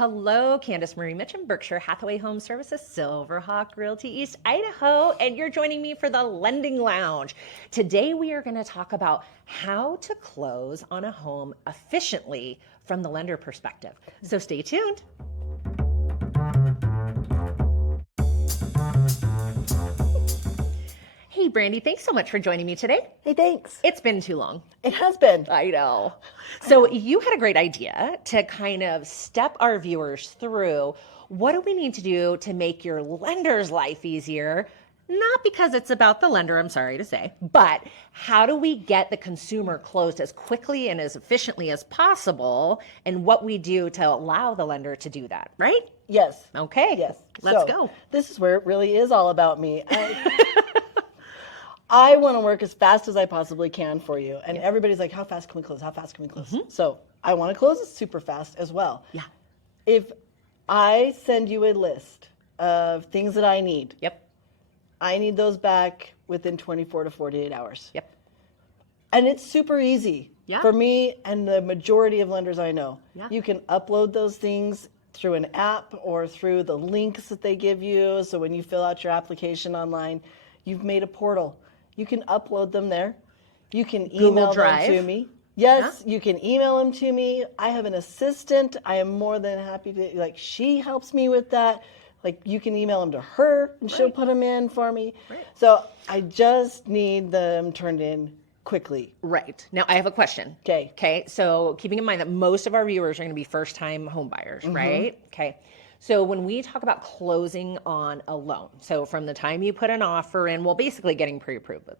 Hello, Candace-Marie Mitcham, Berkshire, Hathaway, HomeServices, Silverhawk, Realty, East Idaho, and you're joining me for the Lending Lounge. Today we are going to talk about how to close on a home efficiently from the lender perspective. So stay tuned. Hey, Brandy, thanks so much for joining me today. Hey, thanks. It's been too long. It has been. I know. So you had a great idea to kind of step our viewers through what do we need to do to make your lender's life easier? Not because it's about the lender, I'm sorry to say, but how do we get the consumer closed as quickly and as efficiently as possible, and what we do to allow the lender to do that, right? Yes. Okay. Yes. Let's go. This is where it really is all about me. I want to work as fast as I possibly can for you. And everybody's like, how fast can we close? How fast can we close? So I want to close it super fast as well. Yeah. If I send you a list of things that I need, I need those back within 24 to 48 hours. Yep. And it's super easy for me and the majority of lenders I know. Yeah. You can upload those things through an app or through the links that they give you. So when you fill out your application online, you've made a portal. You can upload them there. You can email them to me. Yes, you can email them to me. I have an assistant. I am more than happy to, she helps me with that. You can email them to her and she'll put them in for me. Right. So I just need them turned in quickly. Right. Now I have a question. Okay. Okay. So keeping in mind that most of our viewers are going to be first-time home buyers, right? Okay. So when we talk about closing on a loan, so from the time you put an offer in, well, basically getting pre-approved.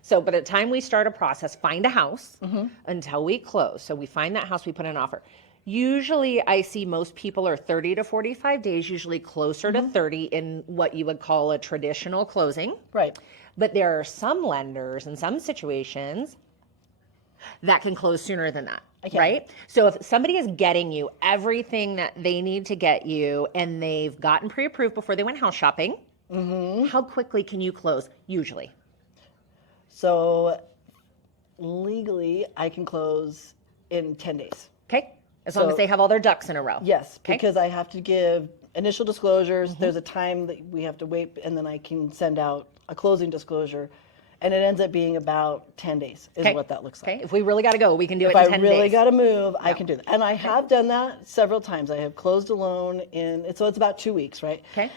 So by the time we start a process, find a house until we close. So we find that house, we put an offer. Usually I see most people are 30 to 45 days, usually closer to 30 in what you would call a traditional closing. Right. But there are some lenders in some situations that can close sooner than that. Right? So if somebody is getting you everything that they need to get you and they've gotten pre-approved before they went house shopping, how quickly can you close usually? So legally, I can close in 10 days. Okay. As long as they have all their ducks in a row. Yes, because I have to give initial disclosures. There's a time that we have to wait, and then I can send out a closing disclosure. And it ends up being about 10 days is what that looks like. Okay. If we really got to go, we can do it in 10 days. If I really got to move, I can do that. And I have done that several times. I have closed a loan so it's about 2 weeks, right? Okay.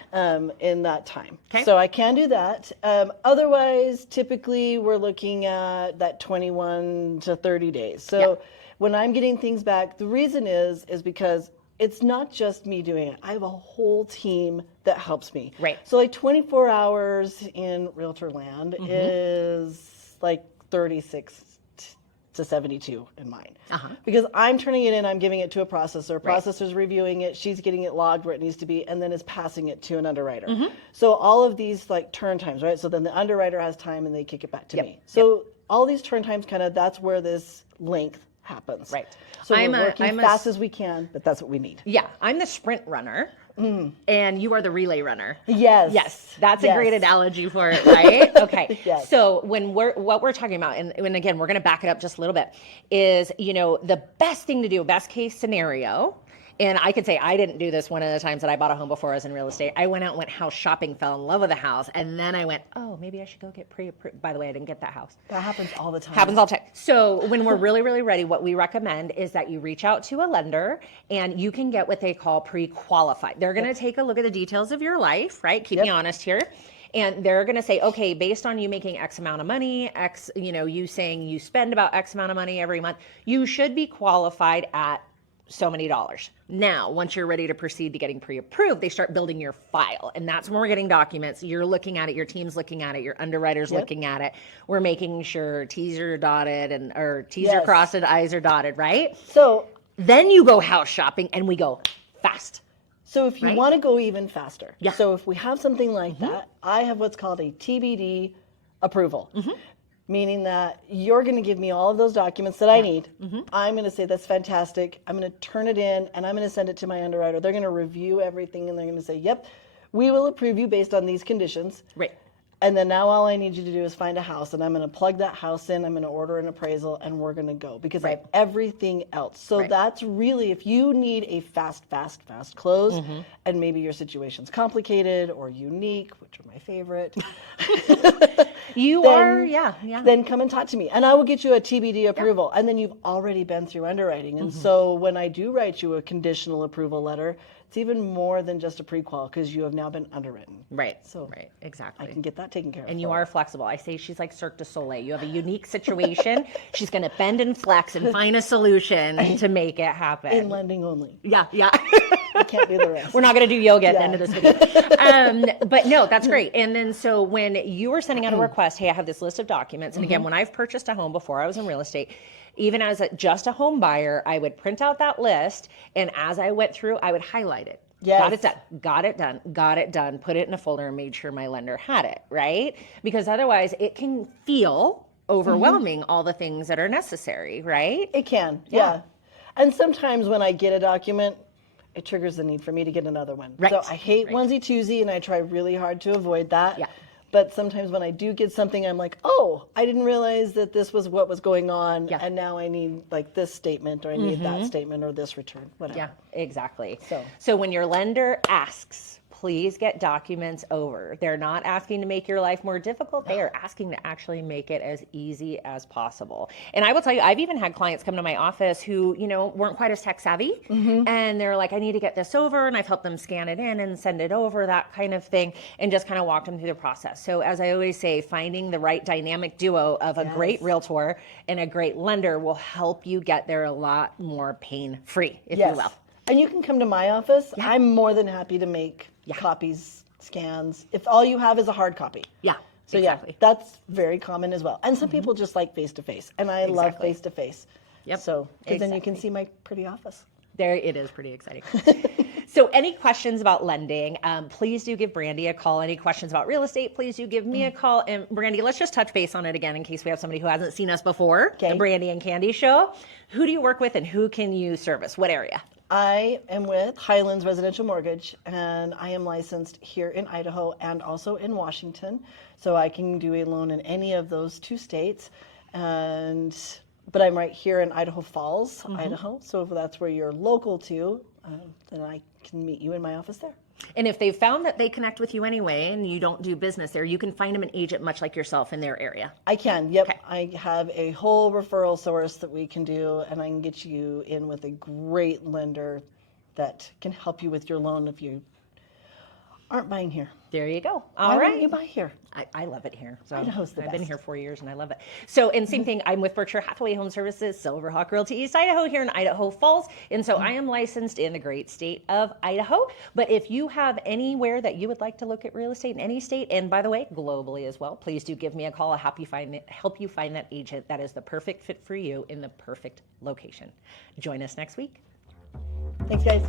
In that time. Okay. So I can do that. Otherwise, typically we're looking at that 21 to 30 days. So when I'm getting things back, the reason is because it's not just me doing it. I have a whole team that helps me. Right. So 24 hours in Realtor land is 36 to 72 in mine. Because I'm turning it in, I'm giving it to a processor. Processor's reviewing it, she's getting it logged where it needs to be, and then is passing it to an underwriter. So all of these turn times, right? So then the underwriter has time and they kick it back to me. So all these turn times that's where this length happens. Right. So we're working fast as we can, but that's what we need. Yeah. I'm the sprint runner and you are the relay runner. Yes. Yes. That's a great analogy for it, right? Okay. Yes. So what we're talking about, and again, we're going to back it up just a little bit, is, the best thing to do, best case scenario. And I could say I didn't do this one of the times that I bought a home before I was in real estate. I went out and went house shopping, fell in love with the house, and then I went, oh, maybe I should go get pre-approved. By the way, I didn't get that house. That happens all the time. Happens all the time. So when we're really, really ready, what we recommend is that you reach out to a lender and you can get what they call pre-qualified. They're going to take a look at the details of your life, right? Keep me honest here. And they're going to say, okay, based on you making X amount of money, you saying you spend about X amount of money every month, you should be qualified at so many dollars. Now, once you're ready to proceed to getting pre-approved, they start building your file. And that's when we're getting documents. You're looking at it, your team's looking at it, your underwriter's looking at it. We're making sure T's are dotted or T's are crossed and I's are dotted, right? So then you go house shopping and we go fast. So if you want to go even faster, Yeah. so if we have something like that, I have what's called a TBD approval, meaning that you're going to give me all of those documents that I need. I'm going to say, that's fantastic. I'm going to turn it in and I'm going to send it to my underwriter. They're going to review everything and they're going to say, yep, we will approve you based on these conditions. Right. And then now all I need you to do is find a house, and I'm going to plug that house in. I'm going to order an appraisal, and we're going to go because I have everything else. So that's really, if you need a fast close, and maybe your situation's complicated or unique, which are my favorite. Then come and talk to me, and I will get you a TBD approval. And then you've already been through underwriting. And so when I do write you a conditional approval letter, it's even more than just a pre-qual because you have now been underwritten. Right. Exactly. I can get that taken care of. And you are flexible. I say she's like Cirque du Soleil. You have a unique situation. She's going to bend and flex and find a solution to make it happen. In lending only. Yeah. I can't do the rest. We're not going to do yoga at the end of this video. But no, that's great. And then so when you were sending out a request, hey, I have this list of documents. And again, when I've purchased a home before I was in real estate, even as just a home buyer, I would print out that list. And as I went through, I would highlight it. Yes. Got it done, put it in a folder and made sure my lender had it, right? Because otherwise it can feel overwhelming, all the things that are necessary, right? It can, yeah. And sometimes when I get a document, it triggers the need for me to get another one. Right. So I hate onesie-twosie, and I try really hard to avoid that. Yeah. But sometimes when I do get something, I'm like, oh, I didn't realize that this was what was going on, and now I need like this statement, or I need that statement, or this return, whatever. Yeah, exactly. So when your lender asks, please get documents over. They're not asking to make your life more difficult. They are asking to actually make it as easy as possible. And I will tell you, I've even had clients come to my office who, weren't quite as tech savvy. And they're like, I need to get this over. And I've helped them scan it in and send it over, that kind of thing, and just kind of walk them through the process. So as I always say, finding the right dynamic duo of a great realtor and a great lender will help you get there a lot more pain-free, if you will. And you can come to my office. I'm more than happy to make copies, scans, if all you have is a hard copy. So that's very common as well. And some people just like face-to-face, and I love face-to-face. So then you can see my pretty office. There, it is pretty exciting. So any questions about lending, please do give Brandy a call. Any questions about real estate, please do give me a call. And Brandy, let's just touch base on it again in case we have somebody who hasn't seen us before, the Brandy and Candy show. Who do you work with and who can you service? What area? I am with Highlands Residential Mortgage, and I am licensed here in Idaho and also in Washington. So I can do a loan in any of those two states. But I'm right here in Idaho Falls, Idaho. So if that's where you're local to, then I can meet you in my office there. And if they've found that they connect with you anyway and you don't do business there, you can find them an agent much like yourself in their area. I can, yep. Okay. I have a whole referral source that we can do, and I can get you in with a great lender that can help you with your loan if you aren't buying here. There you go. Why don't you buy here? I love it here. So Idaho's the I've best. been here 4 years and I love it. So, and same thing, I'm with Berkshire, Hathaway, HomeServices, Silverhawk, Realty, East Idaho here in Idaho Falls. And so I am licensed in the great state of Idaho. But if you have anywhere that you would like to look at real estate in any state, and by the way, globally as well, please do give me a call. I'll help you find that agent that is the perfect fit for you in the perfect location. Join us next week. Thanks, guys.